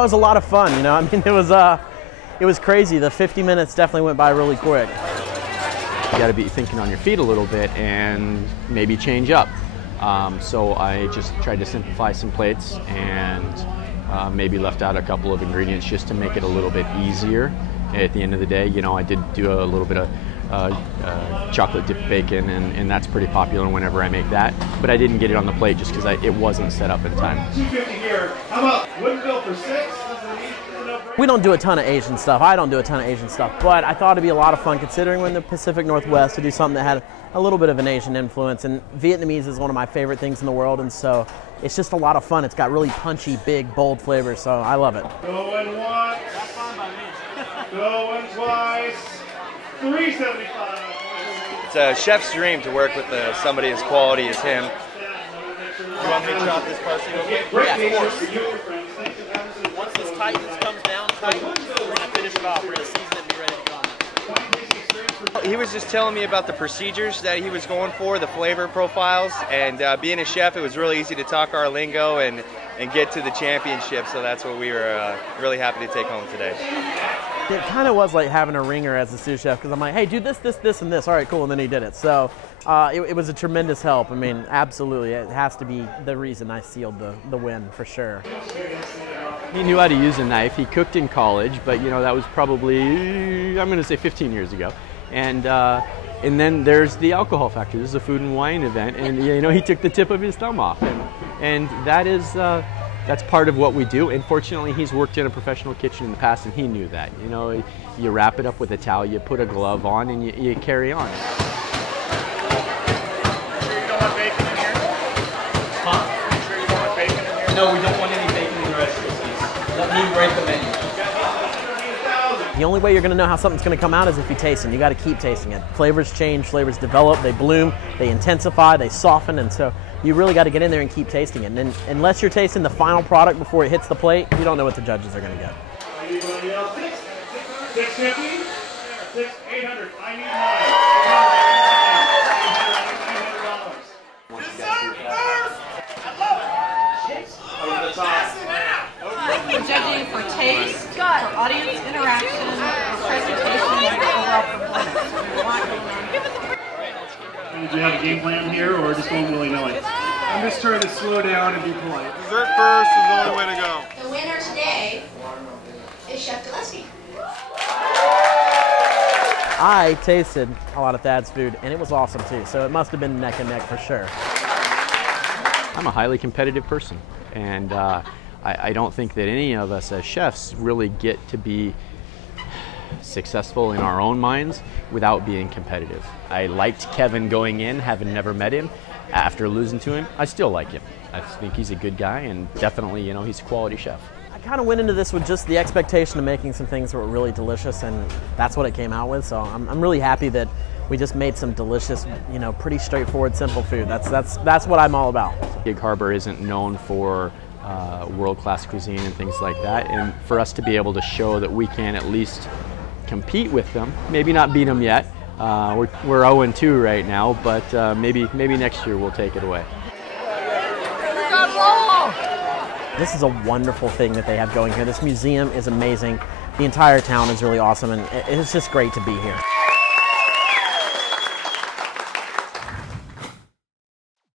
Oh, it was a lot of fun, you know. I mean, it was crazy. The 50 minutes definitely went by really quick. You got to be thinking on your feet a little bit and maybe change up. So I just tried to simplify some plates and maybe left out a couple of ingredients just to make it a little bit easier. At the end of the day, you know, I did do a little bit of chocolate dipped bacon, and that's pretty popular whenever I make that. But I didn't get it on the plate just because it wasn't set up in time. 250 here. How about Woodville for 6? We don't do a ton of Asian stuff. I don't do a ton of Asian stuff, but I thought it'd be a lot of fun considering we're in the Pacific Northwest to do something that had a little bit of an Asian influence. And Vietnamese is one of my favorite things in the world, and so it's just a lot of fun. It's got really punchy, big, bold flavors, so I love it. Going once. That's fine by me. Going twice. 375. It's a chef's dream to work with somebody as quality as him. You want me to chop this parsley real quick? Yeah, of course. Once this tightness comes down tight, we're going to finish it off. We're going to season it and be ready to go. He was just telling me about the procedures that he was going for, the flavor profiles, and being a chef, it was really easy to talk our lingo and get to the championship, so that's what we were really happy to take home today. It kind of was like having a ringer as a sous chef, because I'm like, hey, do this, this, this, and this. All right, cool, and then he did it. So it was a tremendous help. I mean, absolutely, it has to be the reason I sealed the win for sure. He knew how to use a knife. He cooked in college, but you know that was probably, I'm going to say 15 years ago. And then there's the alcohol factor. This is a food and wine event, and you know he took the tip of his thumb off, and that is that's part of what we do. And fortunately, he's worked in a professional kitchen in the past, and he knew that. You know, you wrap it up with a towel, you put a glove on, and you carry on. No, we don't want any bacon in the recipes. Let me write the menu. The only way you're going to know how something's going to come out is if you taste it. You got to keep tasting it. Flavors change, flavors develop, they bloom, they intensify, they soften, and so you really got to get in there and keep tasting it. And then, unless you're tasting the final product before it hits the plate, you don't know what the judges are going to get. Anybody else? 650? 800. I need We're judging for taste, for audience interaction, for presentation, and overall performance. Did you have a game plan here, or just going willy-nilly? I'm just trying to slow down and be polite. Dessert first is the only way to go. The winner today is Chef Gillespie. I tasted a lot of Thad's food, and it was awesome too, so it must have been neck and neck for sure. I'm a highly competitive person, and I don't think that any of us as chefs really get to be successful in our own minds without being competitive. I liked Kevin going in, having never met him. After losing to him, I still like him. I think he's a good guy, and definitely, you know, he's a quality chef. I kind of went into this with just the expectation of making some things that were really delicious, and that's what it came out with. So I'm really happy that we just made some delicious, you know, pretty straightforward, simple food. That's what I'm all about. Gig Harbor isn't known for world-class cuisine and things like that, and for us to be able to show that we can at least compete with them, maybe not beat them yet. We're 0-2 right now, but maybe next year we'll take it away. This is a wonderful thing that they have going here. This museum is amazing. The entire town is really awesome, and it's just great to be here.